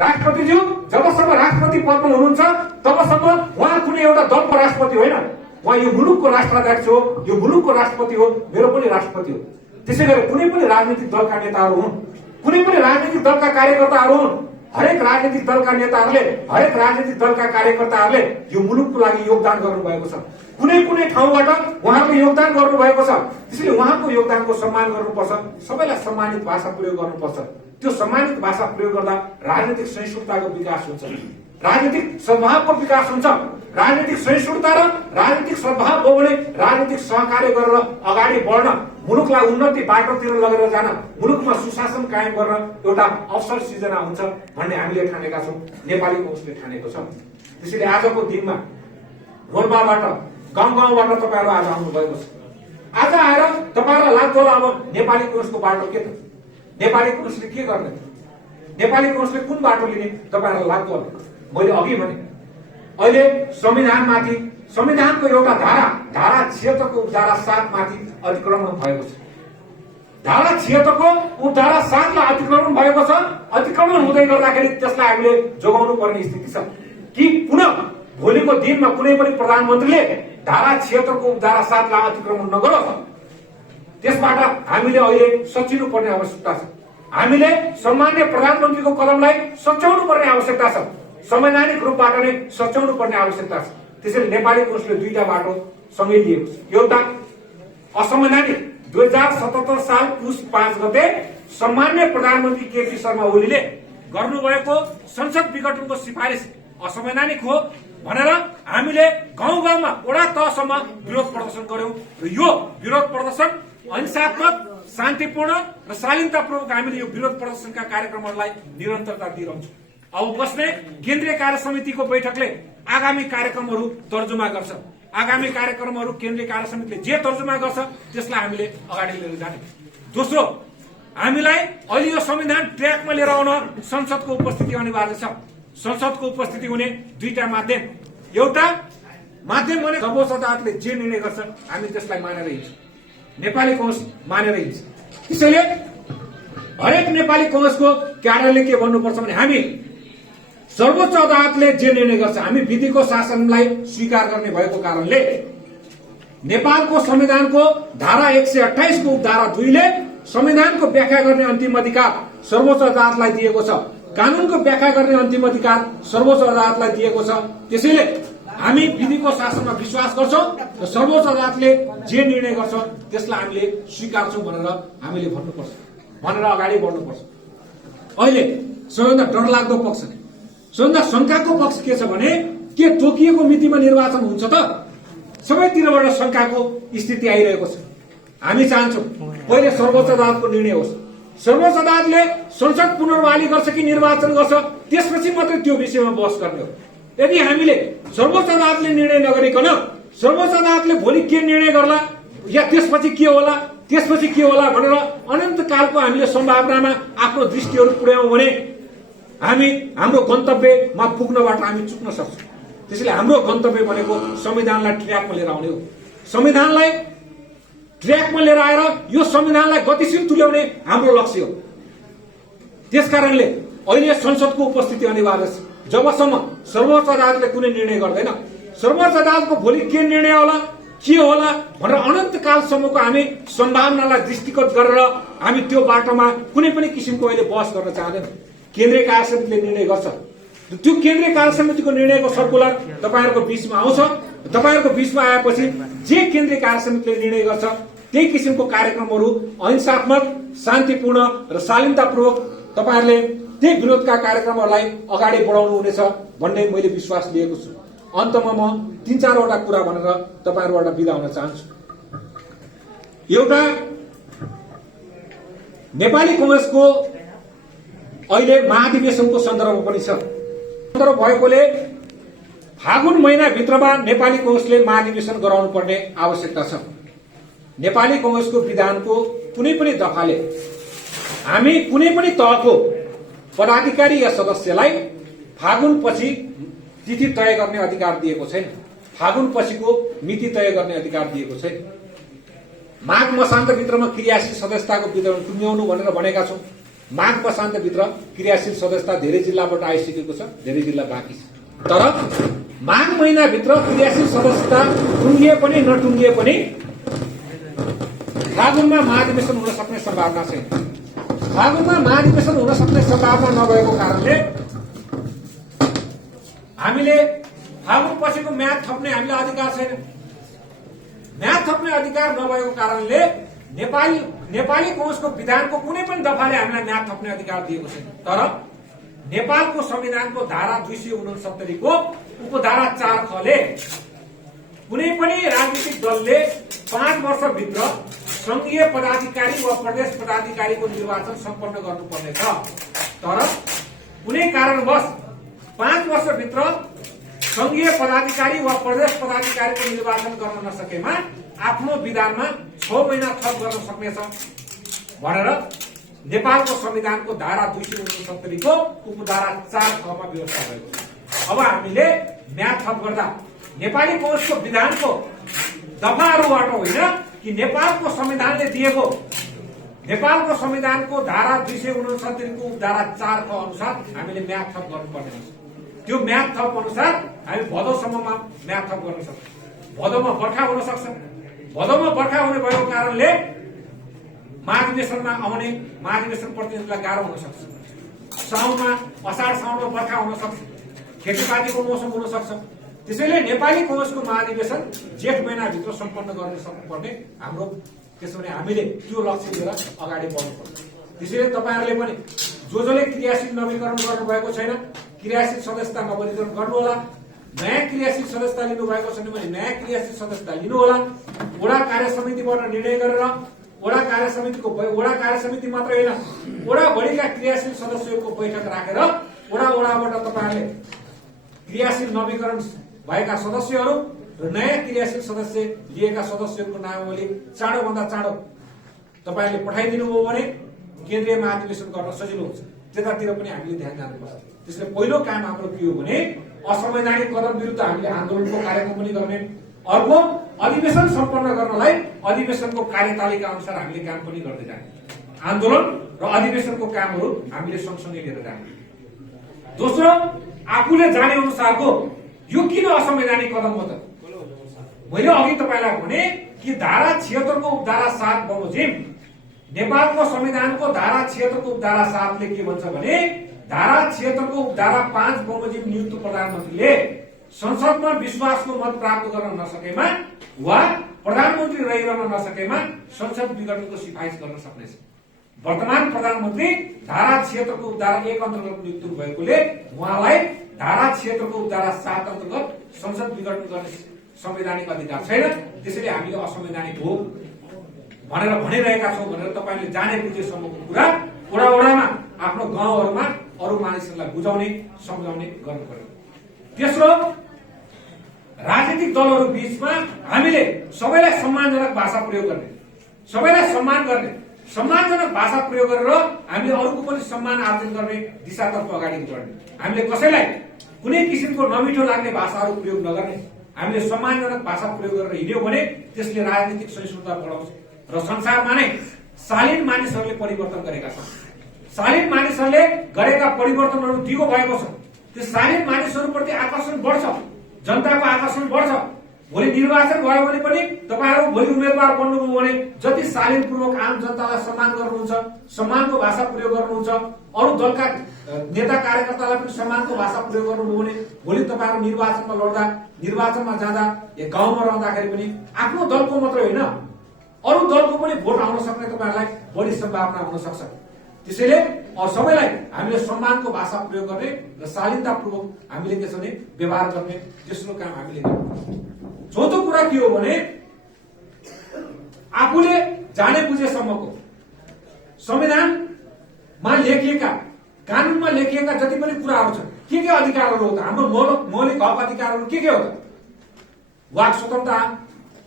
राष्ट्रपतिज्यू जबसम्म राष्ट्रपति पदमा हुनुहुन्छ तबसम्म उहाँ कुनै एउटा दलको राष्ट्रपति होइन, उहाँ यो मुलुकको राष्ट्राध्यक्ष हो, यो मुलुकको राष्ट्रपति हो, मेरो पनि राष्ट्रपति हो। त्यसै गरी कुनै पनि राजनीतिक दलका नेताहरू हुन्, कुनै पनि राजनीतिक दलका कार्यकर्ताहरू हुन्, हरेक राजनीतिक दलका नेताहरूले, हरेक राजनीतिक दलका कार्यकर्ताहरूले यो मुलुकको लागि योगदान गर्नुभएको छ। कुनै कुनै ठाउँबाट उहाँहरूले योगदान गर्नुभएको छ। त्यसैले उहाँको योगदानको सम्मान गर्नुपर्छ, सबैलाई सम्मानित भाषा प्रयोग गर्नुपर्छ। त्यो सम्मानित भाषा प्रयोग गर्दा राजनीतिक सहिष्णुताको विकास हुन्छ, राजनीतिक सद्भावको विकास हुन्छ। राजनीतिक सहिष्णुता र राजनीतिक सद्भाव हो भने राजनीतिक सहकार्य गरेर अगाडि बढ्न, मुलुकलाई उन्नति बाटोतिर लगेर जान, मुलुकमा सुशासन कायम गर्न एउटा अवसर सिर्जना हुन्छ भन्ने हामीले ठानेका छौँ, नेपाली कांग्रेसले ठानेको छ। त्यसैले आजको दिनमा रोल्पाबाट गाउँ गाउँबाट तपाईँहरू आज आउनुभएको छ। आज आएर तपाईँहरूलाई लाग्छ होला अब नेपाली कांग्रेसको बाटो के त, नेपाली कांग्रेसले के गर्ने, नेपाली कांग्रेसले कुन बाटो लिने तपाईँहरूलाई लाग्छ होला। मैले अघि भने अहिले संविधानमाथि, संविधानको एउटा धारा 76 को उपधारा 7 माथि अतिक्रमण भएको छ। धारा 76 को उपधारा 7 लाई अतिक्रमण भएको छ। अतिक्रमण हुँदै गर्दाखेरि त्यसलाई हामीले जोगाउनु पर्ने स्थिति छ कि पुनः भोलिको दिनमा कुनै पनि प्रधानमन्त्रीले धारा 76 को उपधारा 7 लाई अतिक्रमण नगरोस्। त्यसबाट हामीले अहिले सचिनु पर्ने आवश्यकता छ। हामीले सम्माननीय प्रधानमन्त्रीको कदमलाई सच्याउनु पर्ने आवश्यकता छ, संवैधानिक रूपबाट नै सच्याउनु पर्ने आवश्यकता छ। त्यसैले नेपाली कांग्रेसले दुईटा बाटो सँगै लिएको छ। एउटा असंवैधानिक 2077 साल पुस 5 गते सम्माननीय प्रधानमन्त्री केपी शर्मा ओलीले गर्नुभएको संसद विघटनको सिफारिस असंवैधानिक हो भनेर हामीले गाउँ गाउँमा वडा तहसम्म विरोध प्रदर्शन गर्यौं र यो विरोध प्रदर्शन अहिंसात्मक, शान्तिपूर्ण र शालीनतापूर्वक हामीले यो विरोध प्रदर्शनका कार्यक्रमहरूलाई निरन्तरता दिइरहन्छौं। अब बस्ने केन्द्रीय कार्य समितिको बैठकले आगामी कार्यक्रमहरू तर्जुमा गर्छ। आगामी कार्यक्रमहरू केन्द्रीय कार्य समितिले जे तर्जुमा गर्छ त्यसलाई हामीले अगाडि लिएर जाने। दोस्रो, हामीलाई अहिले यो संविधान ट्र्याकमा लिएर आउन संसदको उपस्थिति अनिवार्य छ। संसदको उपस्थिति हुने दुईटा माध्यम, एउटा माध्यम भने सर्वोच्च अदालतले जे निर्णय गर्छ हामी त्यसलाई मानेर हिँड्छौँ, नेपाली कांग्रेस मानेर हिँड्छ। त्यसैले हरेक नेपाली कांग्रेसको क्याडरले के भन्नुपर्छ भने हामी सर्वोच्च अदालतले जे निर्णय गर्छ हामी विधिको शासनलाई स्वीकार गर्ने भएको कारणले नेपालको संविधानको धारा 128 को उपधारा 2 ले संविधानको व्याख्या गर्ने अन्तिम अधिकार सर्वोच्च अदालतलाई दिएको छ। कानूनको व्याख्या गर्ने अन्तिम अधिकार सर्वोच्च अदालतलाई दिएको छ। त्यसैले हामी विधिको शासनमा विश्वास गर्छौं र सर्वोच्च अदालतले जे निर्णय गर्छ त्यसलाई हामीले स्वीकार्छौं भनेर हामीले भन्नुपर्छ, भनेर अगाडि बढ्नुपर्छ। अहिले सबैभन्दा डरलाग्दो पक्ष, सबैभन्दा शंकाको पक्ष के छ भने के तोकिएको मितिमा निर्वाचन हुन्छ त? सबैतिरबाट शंकाको स्थिति आइरहेको छ। हामी चाहन्छौं पहिले सर्वोच्च अदालतको निर्णय होस्। सर्वोच्च अदालतले संसद पुनर्बहाली गर्छ कि निर्वाचन गर्छ त्यसपछि मात्रै त्यो विषयमा बहस गर्ने हो। यदि हामीले सर्वोच्च अदालतले निर्णय नगरिकन सर्वोच्च अदालतले भोलि के निर्णय गर्ला या त्यसपछि के होला, त्यसपछि के होला भनेर अनन्त कालको हामीले सम्भावनामा आफ्नो दृष्टिहरू पुर्यायौं भने हामी हाम्रो गन्तव्यमा पुग्नबाट हामी चुक्न सक्छौं। त्यसैले हाम्रो गन्तव्य भनेको संविधानलाई ट्र्याकमा लिएर आउने हो। संविधानलाई ट्र्याकमा लिएर आएर यो संविधानलाई गतिशील तुल्याउने हाम्रो लक्ष्य हो। त्यसकारणले अहिले संसदको उपस्थिति अनिवार्य छ। जबसम्म सर्वोच्च अदालतले कुनै निर्णय गर्दैन, सर्वोच्च अदालतको भोलि के निर्णय होला, के होला भनेर अनन्त कालसम्मको हामी सम्भावनालाई दृष्टिगत गरेर हामी त्यो बाटोमा कुनै पनि किसिमको अहिले बहस गर्न चाहदैनौं। केन्द्रीय कार्य समितिले निर्णय गर्छ, त्यो केन्द्रीय कार्य समितिको निर्णयको सर्कुलर तपाईहरुको बीचमा आउँछ। तपाईहरुको बीचमा आएपछि जे केन्द्रीय कार्य समितिले निर्णय गर्छ त्यही किसिमको कार्यक्रमहरू अहिंसात्मक, शान्तिपूर्ण र शालीनतापूर्वक तपाईहरुले त्यही विरोधका कार्यक्रमहरूलाई अगाडि बढाउनु हुनेछ भन्ने मैले विश्वास लिएको छु। अन्तमा म 3-4 वटा कुरा भनेर तपाईहरुबाट बिदा हुन चाहन्छु। एउटा, नेपाली कांग्रेसको अहिले महाधिवेशनको सन्दर्भ पनि छ। सन्दर्भ भएकोले फागुन महिना भित्रमा नेपाली कांग्रेसले महाधिवेशन गराउनु पर्ने आवश्यकता छ। नेपाली कांग्रेसको विधानको कुनै पनि दफाले हामी कुनै पनि तहको पदाधिकारी या सदस्यलाई फागुन पछि तिथि तय गर्ने अधिकार दिएको छैन, फागुन पछिको मिति तय गर्ने अधिकार दिएको छैन। माघ मसान्त भित्रमा क्रियाशील सदस्यताको वितरण टुङ्ग्याउनु भनेर भनेका छौं। माघ मसान्तभित्र क्रियाशील सदस्यता धेरै जिल्लाबाट आइसकेको छ, धेरै जिल्ला बाँकी छ। तर माघ महिनाभित्र क्रियाशील सदस्यता टुङ्गिए पनि नटुङ्गिए पनि फागुनमा महाधिवेशन हुन सक्ने सम्भावना छैन। फागुनमा महाधिवेशन हुन सक्ने सम्भावना नभएको कारणले हामीले फागुन पछिको म्याद थप्ने हामीलाई अधिकार छैन। म्याद थप्ने अधिकार नभएको कारणले नेपाली कोषको विधानको कुनै पनि दफाले हामीलाई म्याद थप्ने अधिकार दिएको छैन। तर नेपालको संविधानको धारा 269 को उपधारा 4 खले कुनै पनि राजनीतिक दलले 5 वर्षभित्र संघीय पदाधिकारी वा प्रदेश पदाधिकारीको निर्वाचन सम्पन्न गर्नुपर्नेछ। तर कुनै कारणवश 5 वर्षभित्र संघीय पदाधिकारी वा प्रदेश पदाधिकारीको निर्वाचन गर्न नसकेमा आफ्नो विधानमा 6 महिना थप गर्न सक्नेछ भनेर नेपालको संविधानको धारा 269 को उपधारा 4 खमा व्यवस्था भएको छ। अब हामीले म्याद थप गर्दा नेपाली कोषको विधानको दफाहरूबाट होइन कि नेपालको संविधानले दिएको नेपालको संविधानको धारा 269 को उपधारा 4 को अनुसार हामीले म्याद थप गर्नुपर्ने हुन्छ। त्यो म्याद थप अनुसार हामी भदौसम्ममा म्याद थप गर्न सक्छौँ। भदौमा बर्खा हुन सक्छ। भदौमा बर्खा हुने भएको कारणले महाधिवेशनमा आउने महाधिवेशन प्रतिनिधिलाई गाह्रो हुन सक्छ। साउनमा असाढ साउनमा बर्खा हुन सक्छ। खेतीपातीको मौसम हुन सक्छ। त्यसैले नेपाली कोषको महाधिवेशन जेठ महिनाभित्र सम्पन्न गर्न सक्नुपर्ने हाम्रो, त्यसो भने हामीले त्यो लक्ष्य लिएर अगाडि बढ्नुपर्छ। त्यसैले तपाईहरुले पनि जसले क्रियाशील नवीकरण गर्नुभएको छैन, क्रियाशील सदस्यता नवीकरण गर्नुहोला। नयाँ क्रियाशील सदस्यता लिनुभएको छैन भने नयाँ क्रियाशील सदस्यता लिनुहोला। वडा कार्य समितिबाट निर्णय गरेर वडा कार्य समिति मात्र होइन, वडा भरिका क्रियाशील सदस्यहरूको बैठक राखेर वडाबाट तपाईहरुले क्रियाशील नवीकरण भएका सदस्यहरू र नयाँ क्रियाशील सदस्य लिएका सदस्यहरूको नामावली चाँडोभन्दा चाँडो तपाईहरुले पठाइदिनुभयो भने केन्द्रीय महाधिवेशन गर्न सजिलो हुन्छ। त्यतातिर पनि हामीले ध्यान दिनुपर्छ। त्यसले पहिलो काम हाम्रो के हो भने असंवैधानिक कदम विरुद्ध हामीले आन्दोलनको कार्यक्रम पनि गर्ने, अर्को अधिवेशन सम्पन्न गर्नलाई अधिवेशनको कार्यतालिका अनुसार हामीले काम पनि गर्दै जाने। आन्दोलन र अधिवेशनको कामहरू हामीले सँगसँगै लिएर जाने। दोस्रो, आफूले जाने अनुसारको यो किन असंवैधानिक कदम हो त? मैले अघि तपाईलाई भने कि धारा 76 को उपधारा 7 बमोजिम नेपालको संविधानको धारा 76 को उपधारा 7 ले के भन्छ भने धारा 76 को उपधारा 5 बमोजिम नियुक्त प्रधानमन्त्रीले संसदमा विश्वासको मत प्राप्त गर्न नसकेमा वा प्रधानमन्त्री रहिरहन नसकेमा संसद विघटनको सिफारिस गर्न सक्नेछ। वर्तमान प्रधानमन्त्री धारा 76 को उपधारा 1 अन्तर्गत नियुक्त भएकोले उहाँलाई धारा 76 को उपधारा 7 अन्तर्गत संसद विघटन गर्ने संवैधानिक अधिकार छैन। त्यसैले हामीले असंवैधानिक हो भनेर भनिरहेका छौं भनेर तपाईले जाने बुझेसम्मको कुरा वडामा आफ्नो गाउँहरुमा अरु मानिसहरुलाई बुझाउने सम्झाउने गर्नुपर्छ। तेस्रो, राजनीतिक दलहरु बीचमा हामीले सबैलाई सम्मानजनक भाषा प्रयोग गर्ने, सबैलाई सम्मान गर्ने, सम्मानजनक भाषा प्रयोग गरेर हामीले अरूको पनि सम्मान आर्जन गर्ने दिशातर्फ अगाडि बढ्ने। हामीले कसैलाई कुनै किसिमको नमिठो लाग्ने भाषाहरू प्रयोग नगर्ने, हामीले सम्मानजनक भाषा प्रयोग गरेर हिँड्यौं भने त्यसले राजनीतिक सहिष्णुता बढाउँछ र संसारमा नै शालीन मानिसहरूले परिवर्तन गरेका छन्। शालीन मानिसहरूले गरेका परिवर्तनहरू दिगो भएको छ। त्यो शालीन मानिसहरूप्रति आकर्षण बढ्छ, जनताको आकर्षण बढ्छ। भोलि निर्वाचन भयो भने पनि तपाईहरु भोलि उम्मेदवार बन्नुभयो भने जति शालीनपूर्वक आम जनतालाई सम्मान गर्नुहुन्छ, सम्मानको भाषा प्रयोग गर्नुहुन्छ, अरु दलका नेता कार्यकर्तालाई पनि सम्मानको भाषा प्रयोग गर्नुभयो भने भोलि तपाईहरु निर्वाचनमा लड्दा, निर्वाचनमा जाँदा, या गाउँमा रहँदाखेरि पनि आफ्नो दलको मात्रै होइन अरु दलको पनि भोट आउन सक्ने तपाईहरुलाई बढी सम्भावना हुन सक्छ। त्यसैले सबैलाई हामीले सम्मानको भाषा प्रयोग गर्ने र शालीनतापूर्वक हामीले त्यसरी व्यवहार गर्ने तेस्रो काम हामीले गर्नुपर्छ। चौथो कुरा के हो भने आफूले जाने बुझेसम्मको संविधानमा लेखिएका, कानूनमा लेखिएका जति पनि कुराहरू छन्, के अधिकारहरू हो त? हाम्रो मौलिक हक अधिकारहरू के हो त? वाक स्वतन्त्रता,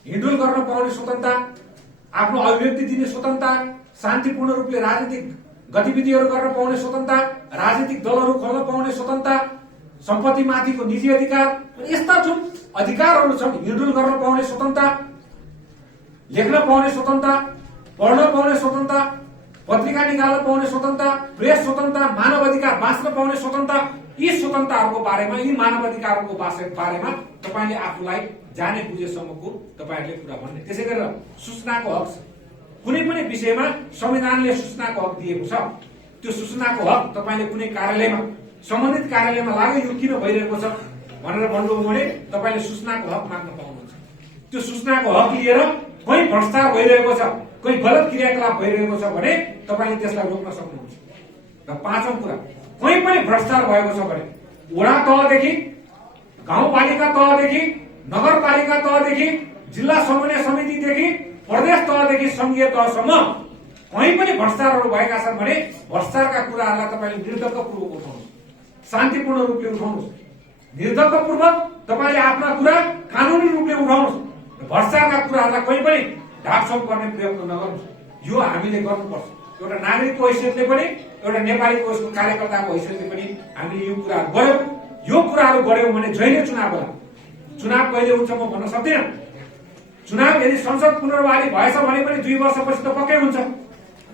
हिँडुल गर्न पाउने स्वतन्त्रता, आफ्नो अभिव्यक्ति दिने स्वतन्त्रता, शान्तिपूर्ण रूपले राजनीतिक गतिविधिहरू गर्न पाउने स्वतन्त्रता, राजनीतिक दलहरू खोल्न पाउने स्वतन्त्रता, सम्पत्तिमाथिको निजी अधिकार, यस्ता जुन अधिकारहरू छन्, हिँडुल गर्न पाउने स्वतन्त्रता, लेख्न पाउने स्वतन्त्रता, पढ्न पाउने स्वतन्त्रता, पत्रिका निकाल्न पाउने स्वतन्त्रता, प्रेस स्वतन्त्रता, मानव अधिकार बाँच्न पाउने स्वतन्त्रता, यी स्वतन्त्रताहरूको बारेमा, यी मानव अधिकारको बारेमा तपाईले आफूलाई जाने बुझेसम्मको तपाईहरुले कुरा भन्ने। त्यसै गरेर सूचनाको हक छ। कुनै पनि विषयमा संविधानले सूचनाको हक दिएको छ। त्यो सूचनाको हक तपाईले कुनै कार्यालयमा, सम्बन्धित कार्यालयमा लाग्यो यो किन भइरहेको छ भनेर भन्नुभयो भने तपाईले सूचनाको हक माग्न पाउनुहुन्छ। त्यो सूचनाको हक लिएर कहीँ भ्रष्टाचार भइरहेको छ, कहीँ गलत क्रियाकलाप भइरहेको छ भने तपाईले त्यसलाई रोक्न सक्नुहुन्छ। र पाँचौं कुरा, कहीँ पनि भ्रष्टाचार भएको छ भने वडा तहदेखि, गाउँपालिका तहदेखि, नगरपालिका तहदेखि, जिल्ला समन्वय समितिदेखि, प्रदेश तहदेखि संघीय तहसम्म कहीँ पनि भ्रष्टाचारहरू भएका छन् भने भ्रष्टाचारका कुराहरूलाई तपाईले निर्धक्कपूर्वक उठाउनुहोस्, शान्तिपूर्ण रूपले उठाउनुहोस्। निर्धक्कपूर्वक तपाईले आफ्ना कुरा कानूनी रूपले उठाउनुहोस्। भ्रष्टाचारका कुराहरूलाई कहीँ पनि ढाकछोप गर्ने प्रयत्न नगर्नुहोस्। यो हामीले गर्नुपर्छ। एउटा नागरिकको हैसियतले पनि, एउटा नेपालीको कार्यकर्ताको हैसियतले पनि हामीले यो कुराहरू गर्यौं। यो कुराहरू गर्यौं भने जहिले चुनाव होला। चुनाव कहिले हुन्छ म भन्न सक्दिनँ। चुनाव यदि संसद पुनर्वाली भएछ भने पनि 2 वर्षपछि त पक्कै हुन्छ।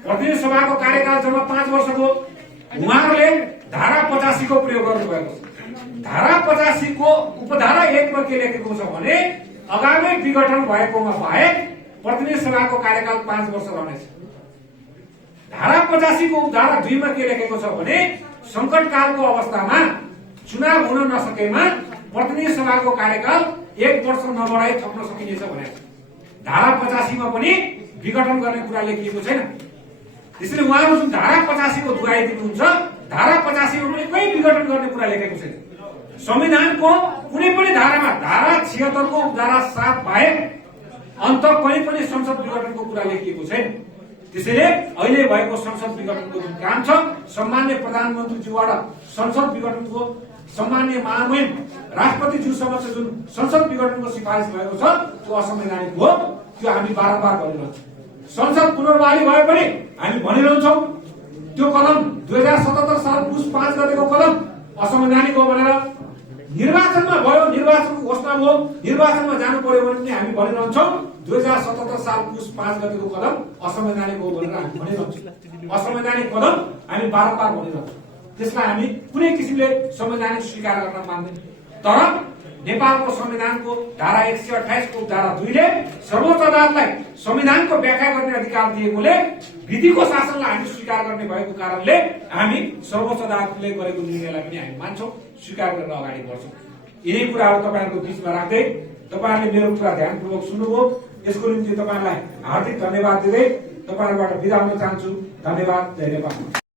प्रतिनिधि सभाको कार्यकाल जम्मा 5 वर्षको। उहाँहरूले धारा 85 को प्रयोग गर्नुभएको छ। धारा 85 को उपधारा 1 मा के लेखेको छ भने आगामी विघटन भएकोमा बाहेक प्रतिनिधि सभाको कार्यकाल 5 वर्ष रहनेछ। धारा 85 को उपधारा 2 मा के लेखेको छ भने संकटकालको अवस्थामा चुनाव हुन नसकेमा प्रतिनिधि सभाको कार्यकाल 1 वर्ष नबढाई थप्न सकिनेछ भनेको छ। धारा 85 मा पनि विघटन गर्ने कुरा लेखिएको छैन। त्यसैले उहाँहरू जुन धारा 85 को दुहाई दिनुहुन्छ, धारा 85 मा पनि कहीँ विघटन गर्ने कुरा लेखेको छैन। संविधानको कुनै पनि धारामा, धारा 76 को उपधारा 7 बाहेक अन्त कहीँ पनि संसद विघटनको कुरा लेखिएको छैन। त्यसैले अहिले भएको संसद विघटनको जुन काम छ, सम्मान्य प्रधानमन्त्रीज्यूबाट संसद विघटनको, सम्मान्य महामहिम राष्ट्रपतिज्यू समक्ष जुन संसद विघटनको सिफारिस भएको छ त्यो असंवैधानिक हो। त्यो हामी बारम्बार भनिरहन्छौँ। संसद पुनर्वाली भए पनि हामी भनिरहन्छौँ त्यो कदम 2077 साल पुस 5 गतेको कदम असंवैधानिक हो भनेर। निर्वाचनमा भयो, निर्वाचनको घोषणा भयो, निर्वाचनमा जानु पर्यो भने पनि हामी भनिरहन्छौँ 2077 साल पुस 5 गतेको कदम असंवैधानिक हो भनेर हामी भनिरहन्छौँ। असंवैधानिक कदम हामी बारम्बार भनिरहन्छौँ। त्यसलाई हामी कुनै किसिमले संवैधानिक स्वीकार गर्न मान्दैनौँ। तर नेपालको संविधानको धारा 128 को धारा 2 ले सर्वोच्च अदालतलाई संविधानको व्याख्या गर्ने अधिकार दिएकोले विधिको शासनलाई हामी स्वीकार गर्ने भएको कारणले हामी सर्वोच्च अदालतले गरेको निर्णयलाई पनि हामी मान्छौँ, स्वीकार गरेर अगाडि बढ्छौँ। यही कुराहरू तपाईहरुको बीचमा राख्दै तपाईहरुले मेरो कुरा ध्यानपूर्वक सुन्नुभयो। यसको निम्ति तपाईहरुलाई हार्दिक धन्यवाद दिँदै तपाईहरुबाट बिदा हुन चाहन्छु। धन्यवाद। जय नेपाल।